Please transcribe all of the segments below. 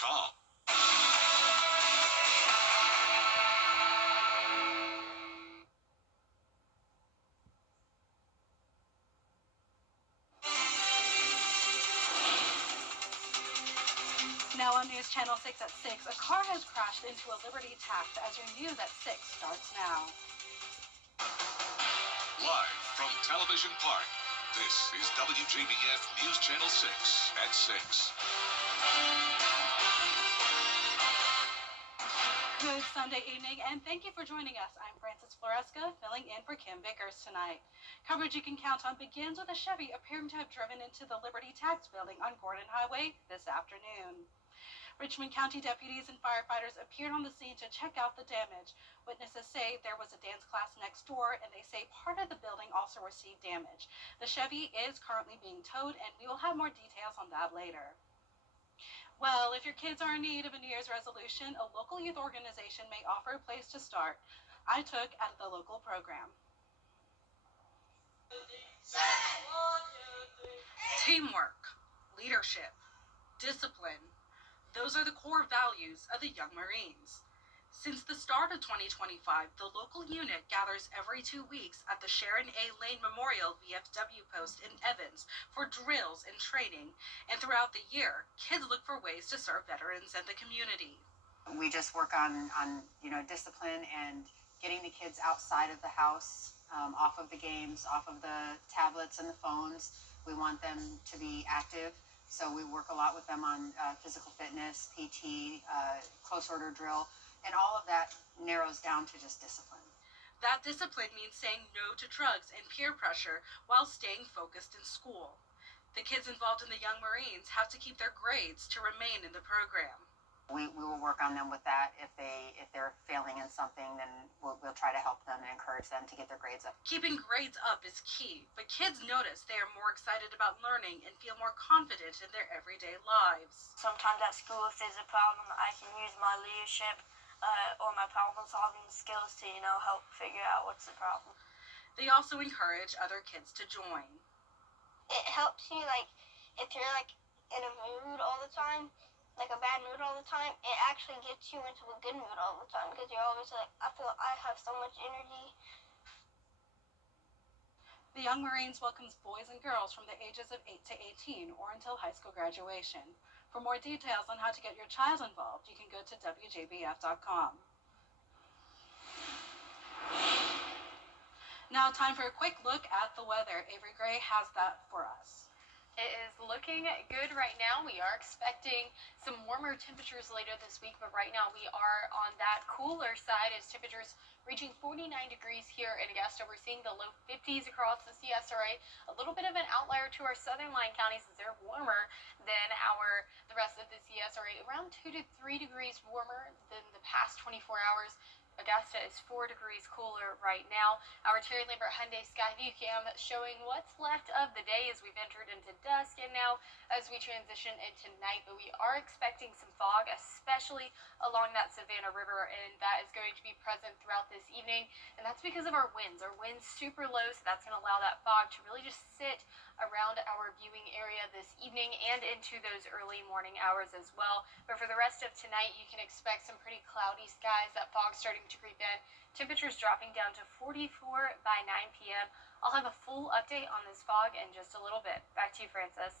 WJBF.com. Now on News Channel 6 at 6, a car has crashed into a Liberty Taft. As your news at 6 starts now. Live from Television Park, this is WJBF News Channel 6 at 6. Good Sunday evening, and thank you for joining us. I'm Frances Floresca, filling in for Kim Vickers tonight. Coverage you can count on begins with a Chevy appearing to have driven into the Liberty Tax building on Gordon Highway this afternoon. Richmond County deputies and firefighters appeared on the scene to check out the damage. Witnesses say there was a dance class next door, and they say part of the building also received damage. The Chevy is currently being towed, and we will have more details on that later. Well, if your kids are in need of a New Year's resolution, a local youth organization may offer a place to start. I took at the local program. Teamwork, leadership, discipline. Those are the core values of the Young Marines. Since the start of 2025, the local unit gathers every 2 weeks at the Sharon A. Lane Memorial VFW post in Evans for drills and training. And throughout the year, kids look for ways to serve veterans and the community. We just work on discipline and getting the kids outside of the house, off of the games, off of the tablets and the phones. We want them to be active. So we work a lot with them on physical fitness, PT, close order drill, and all of that narrows down to just discipline. That discipline means saying no to drugs and peer pressure while staying focused in school. The kids involved in the Young Marines have to keep their grades to remain in the program. We will work on them with that. If they're failing in something, then we'll try to help them and encourage them to get their grades up. Keeping grades up is key, but kids notice they are more excited about learning and feel more confident in their everyday lives. Sometimes at school, if there's a problem, I can use my leadership or my problem-solving skills to, help figure out what's the problem. They also encourage other kids to join. It helps you, if you're, in a mood all the time, like a bad mood all the time, it actually gets you into a good mood all the time because you're always like, I feel I have so much energy. The Young Marines welcomes boys and girls from the ages of 8 to 18 or until high school graduation. For more details on how to get your child involved, you can go to WJBF.com. Now, time for a quick look at the weather. Avery Gray has that for us. It is looking good right now. We are expecting some warmer temperatures later this week, but right now we are on that cooler side as temperatures reaching 49 degrees here in Augusta. We're seeing the low 50s across the CSRA. A little bit of an outlier to our southern line counties as they're warmer than the rest of the CSRA. Around 2 to 3 degrees warmer than the past 24 hours. Augusta is 4 degrees cooler right now. Our Terry Lambert Hyundai Skyview Cam showing what's left of the day as we've entered into dusk and now as we transition into night. But we are expecting some fog, especially along that Savannah River, and that is going to be present throughout this evening. And that's because of our winds. Our winds super low, so that's going to allow that fog to really just sit around our viewing area this evening and into those early morning hours as well. But for the rest of tonight, you can expect some pretty cloudy skies. That fog starting to creep in. Temperatures dropping down to 44 by 9 p.m. I'll have a full update on this fog in just a little bit. Back to you, Frances.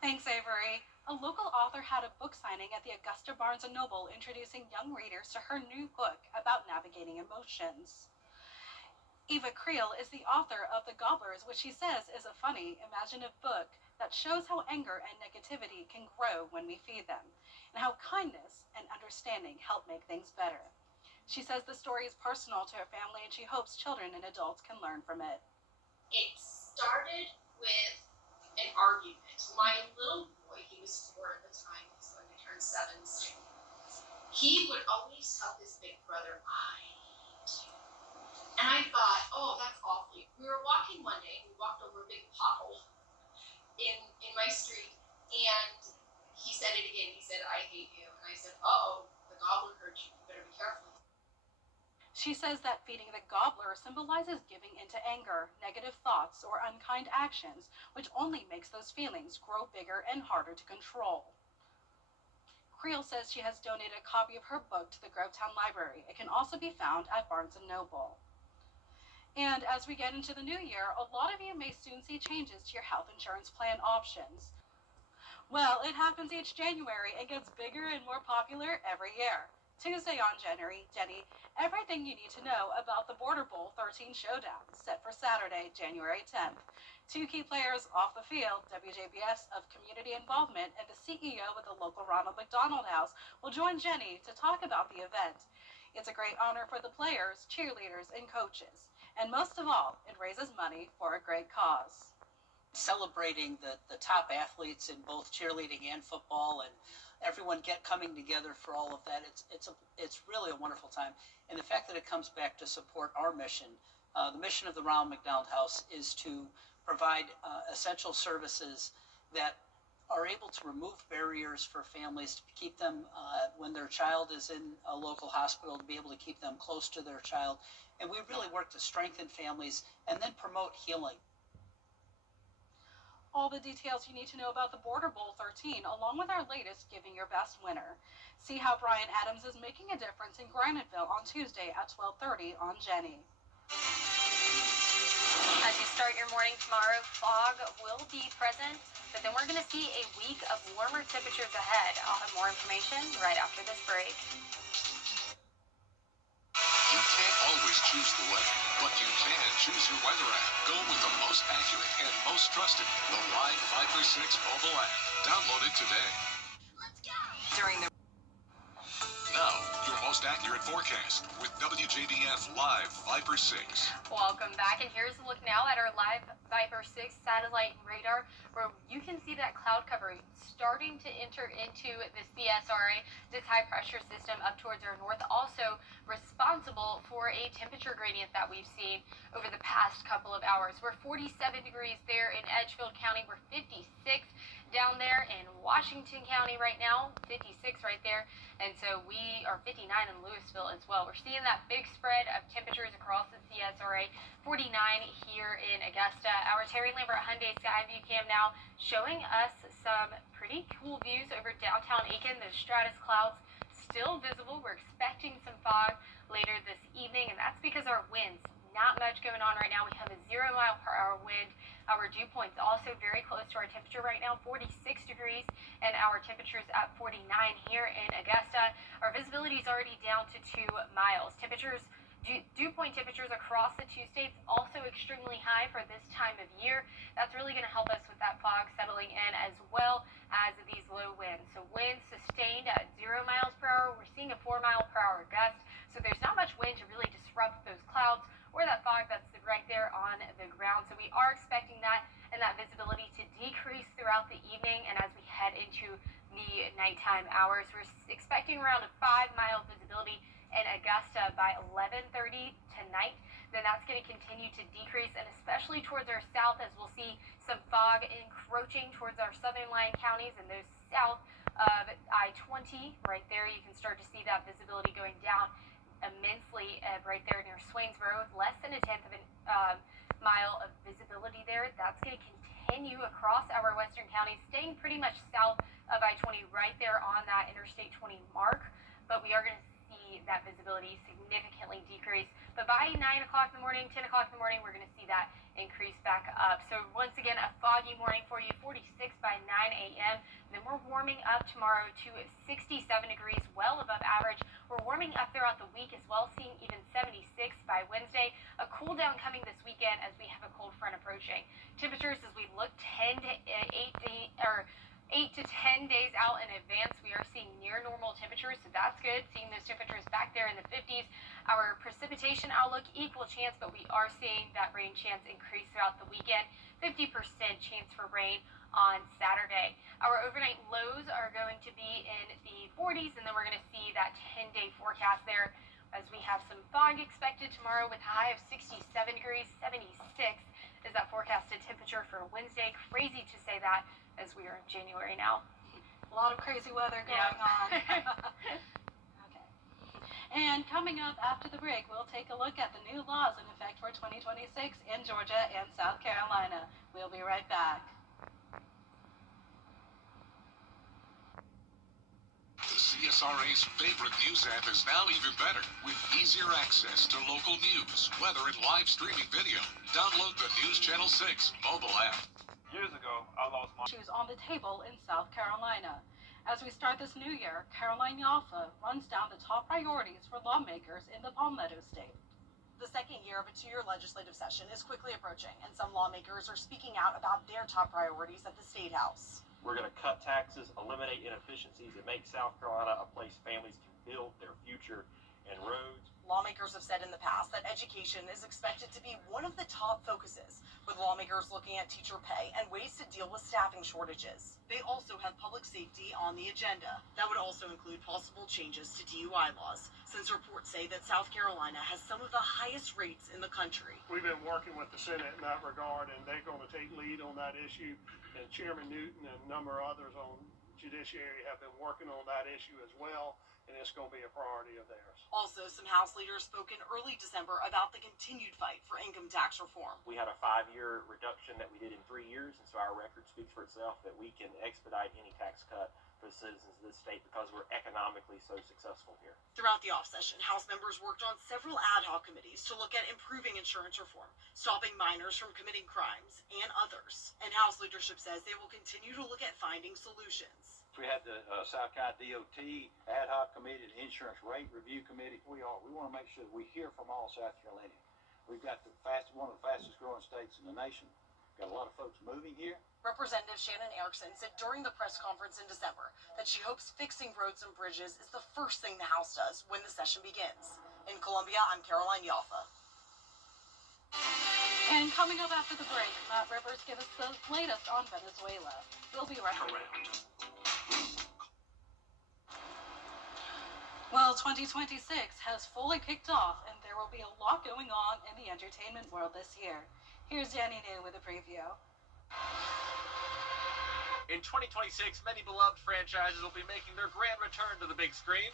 Thanks, Avery. A local author had a book signing at the Augusta Barnes & Noble introducing young readers to her new book about navigating emotions. Eva Creel is the author of The Gobblers, which she says is a funny, imaginative book that shows how anger and negativity can grow when we feed them, and how kindness and understanding help make things better. She says the story is personal to her family, and she hopes children and adults can learn from it. It started with an argument. My little boy, he was 4 at the time, he's going to turn 7 soon. He would always tell his big brother, I hate you. And I thought, oh, that's awfully. We were walking one day, and we walked over a big pothole in my street, and he said it again. He said, I hate you. And I said, uh-oh, the gobbler heard you. You better be careful. She says that feeding the gobbler symbolizes giving into anger, negative thoughts, or unkind actions, which only makes those feelings grow bigger and harder to control. Creel says she has donated a copy of her book to the Grovetown Library. It can also be found at Barnes & Noble. And as we get into the new year, a lot of you may soon see changes to your health insurance plan options. Well, it happens each January and gets bigger and more popular every year. Tuesday on Jenny, everything you need to know about the Border Bowl 13 showdown, set for Saturday, January 10th. Two key players off the field, WJBF's of Community Involvement and the CEO of the local Ronald McDonald House, will join Jenny to talk about the event. It's a great honor for the players, cheerleaders, and coaches. And most of all, it raises money for a great cause. Celebrating the top athletes in both cheerleading and football, and everyone coming together for all of that. It's really a wonderful time, and the fact that it comes back to support our mission. The mission of the Ronald McDonald House is to provide essential services that are able to remove barriers for families, to keep them when their child is in a local hospital, to be able to keep them close to their child. And we really work to strengthen families and then promote healing. All the details you need to know about the Border Bowl 13, along with our latest Giving Your Best winner. See how Brian Adams is making a difference in Graniteville on Tuesday at 12:30 on Jenny. As you start your morning tomorrow, fog will be present, but then we're going to see a week of warmer temperatures ahead. I'll have more information right after this break. You can't always choose the weather, but you can choose your weather app. Go with the most accurate and most trusted, the Live Viper 6 mobile app. Download it today. Let's go! During the Now, your most accurate forecast with WJBF Live Viper 6. Welcome back, and here's a look now at our Live Viper 6 satellite radar, where you can see that cloud cover starting to enter into the CSRA, this high pressure system up towards our north, also responsible for a temperature gradient that we've seen over the past couple of hours. We're 47 degrees there in Edgefield County. We're 56 down there in Washington County right now, 56 right there, and so we are 59 in Louisville as well. We're seeing that big spread of temperatures across the CSRA, 49 here in Augusta. Our Terry Lambert Hyundai Skyview cam now showing us some pretty cool views over downtown Aiken. Those stratus clouds still visible. We're expecting some fog later this evening, and that's because our winds, not much going on right now. We have a 0-mile-per-hour wind. Our dew point's also very close to our temperature right now, 46 degrees, and our temperature's at 49 here in Augusta. Our visibility is already down to 2 miles. Dew point temperatures across the two states also extremely high for this time of year. That's really going to help us with that fog settling in, as well as these low winds. So winds sustained at 0 miles per hour. We're seeing a 4-mile-per-hour gust, so there's not much wind to really disrupt those clouds or that fog that's right there on the ground. So we are expecting that and that visibility to decrease throughout the evening, and as we head into the nighttime hours, we're expecting around a 5-mile visibility in Augusta by 11:30 tonight. Then that's going to continue to decrease, and especially towards our south, as we'll see some fog encroaching towards our southern line counties and those south of I-20 right there. You can start to see that visibility going down immensely right there near Swainsboro, with less than a tenth of a mile of visibility there. That's going to continue across our western counties, staying pretty much south of I-20 right there on that Interstate 20 mark, but we are going to see that visibility significantly decrease. But by 9 o'clock in the morning, 10 o'clock in the morning, we're going to see that increase back up. So once again, a foggy morning for you, 46 by 9 a.m. Then we're warming up tomorrow to 67 degrees, well above average. We're warming up throughout the week as well, seeing even 76 by Wednesday. A cool down coming this weekend as we have a cold front approaching. Temperatures as we look 8 to 10 days out in advance, we are seeing near normal temperatures, so that's good. Seeing those temperatures back there in the 50s. Our precipitation outlook, equal chance, but we are seeing that rain chance increase throughout the weekend. 50% chance for rain on Saturday. Our overnight lows are going to be in the 40s, and then we're going to see that 10-day forecast there as we have some fog expected tomorrow with a high of 67 degrees, 76 is that forecasted temperature for Wednesday. Crazy to say that as we are in January now. A lot of crazy weather going on. Okay. And coming up after the break, we'll take a look at the new laws in effect for 2026 in Georgia and South Carolina. We'll be right back. CSRA's favorite news app is now even better with easier access to local news, weather, and live streaming video. Download the News Channel 6 mobile app. Years ago, I lost my issues on the table in South Carolina. As we start this new year, Caroline Yaffa runs down the top priorities for lawmakers in the Palmetto State. The second year of a two-year legislative session is quickly approaching, and some lawmakers are speaking out about their top priorities at the State House. We're going to cut taxes, eliminate inefficiencies, and make South Carolina a place families can build their future and roads. Lawmakers have said in the past that education is expected to be one of the top focuses, with lawmakers looking at teacher pay and ways to deal with staffing shortages. They also have public safety on the agenda. That would also include possible changes to DUI laws, since reports say that South Carolina has some of the highest rates in the country. We've been working with the Senate in that regard, and they're going to take lead on that issue. And Chairman Newton and a number of others on Judiciary have been working on that issue as well, and it's going to be a priority of theirs. Also, some House leaders spoke in early December about the continued fight for income tax reform. We had a 5-year reduction that we did in 3 years, and so our record speaks for itself that we can expedite any tax cut for the citizens of this state because we're economically so successful here. Throughout the off-session, House members worked on several ad hoc committees to look at improving insurance reform, stopping minors from committing crimes, and others. And House leadership says they will continue to look at finding solutions. We had the South Carolina DOT ad hoc committee, the insurance rate review committee. We want to make sure that we hear from all South Carolinians. We've got one of the fastest growing states in the nation. Got a lot of folks moving here. Representative Shannon Erickson said during the press conference in December that she hopes fixing roads and bridges is the first thing the House does when the session begins. In Columbia, I'm Caroline Yaffa. And coming up after the break, Matt Rivers gives us the latest on Venezuela. We'll be right back. Well, 2026 has fully kicked off, and there will be a lot going on in the entertainment world this year. Here's Danny New with a preview. In 2026, many beloved franchises will be making their grand return to the big screen.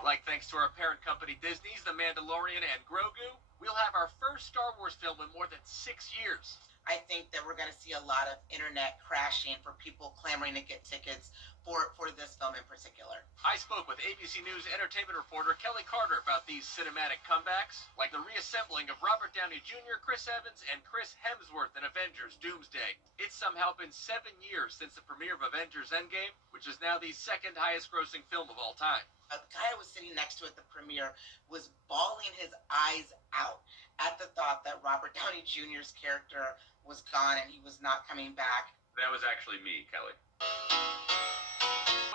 Like thanks to our parent company Disney's The Mandalorian and Grogu, we'll have our first Star Wars film in more than 6 years. I think that we're going to see a lot of internet crashing for people clamoring to get tickets for this film in particular. I spoke with ABC News entertainment reporter Kelly Carter about these cinematic comebacks, like the reassembling of Robert Downey Jr., Chris Evans, and Chris Hemsworth in Avengers Doomsday. It's somehow been 7 years since the premiere of Avengers Endgame, which is now the second highest grossing film of all time. The guy I was sitting next to at the premiere was bawling his eyes out at the thought that Robert Downey Jr.'s character was gone and he was not coming back. That was actually me, Kelly.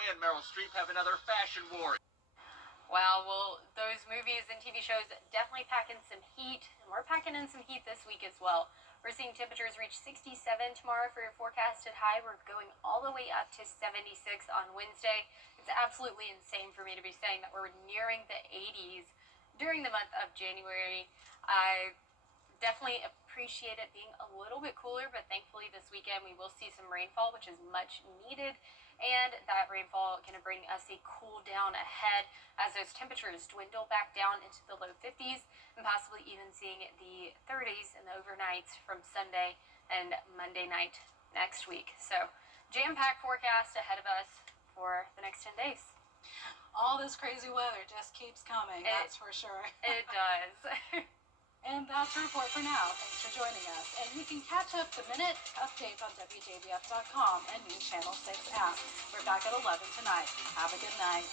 And Meryl Streep have another fashion war. Wow, well, those movies and TV shows definitely pack in some heat, and we're packing in some heat this week as well. We're seeing temperatures reach 67 tomorrow for your forecasted high. We're going all the way up to 76 on Wednesday. It's absolutely insane for me to be saying that we're nearing the 80s during the month of January. I definitely appreciate it being a little bit cooler, but thankfully this weekend we will see some rainfall, which is much needed. And that rainfall going to bring us a cool down ahead as those temperatures dwindle back down into the low 50s and possibly even seeing the 30s in the overnights from Sunday and Monday night next week. So jam-packed forecast ahead of us for the next 10 days. All this crazy weather just keeps coming, that's for sure. It does. And that's a report for now. Thanks for joining us. And you can catch up the minute updates on WJBF.com and News Channel 6 app. We're back at 11 tonight. Have a good night.